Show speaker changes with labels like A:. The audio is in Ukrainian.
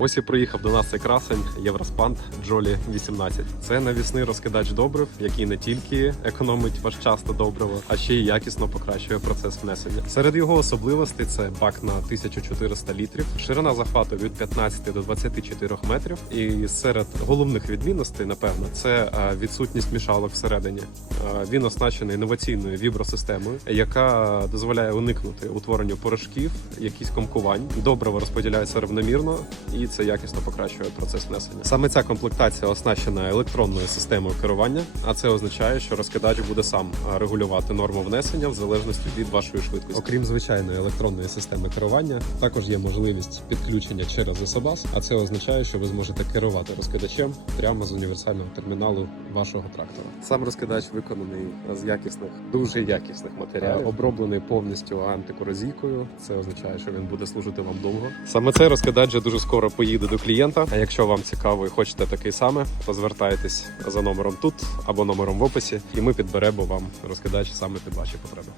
A: Ось і приїхав до нас цей красень Євроспант Джолі 18. Це навісний розкидач добрив, який не тільки економить ваш час та добриво, а ще й якісно покращує процес внесення. Серед його особливостей це бак на 1400 літрів, ширина захвату від 15 до 24 метрів. І серед головних відмінностей, напевно, це е, відсутність мішалок всередині. Е, Він оснащений інноваційною вібросистемою, яка дозволяє уникнути утворенню порошків, якісь комкувань. Добриво розподіляється рівномірно і це якісно покращує процес внесення. Саме ця комплектація оснащена електронною системою керування, а це означає, що розкидач буде сам регулювати норму внесення в залежності від вашої швидкості. Окрім звичайної електронної системи керування, також є можливість підключення через SOBAS, а це означає, що ви зможете керувати розкидачем прямо з універсального терміналу вашого трактора. Сам розкидач виконаний з якісних, дуже якісних матеріалів, оброблений повністю антикорозійкою. Це означає, що він буде служити вам довго. Саме цей розкидач вже дуже скоро поїде до клієнта. А якщо вам цікаво і хочете такий саме, то звертайтесь за номером тут або номером в описі, і ми підберемо вам розкидач саме під ваші потреби.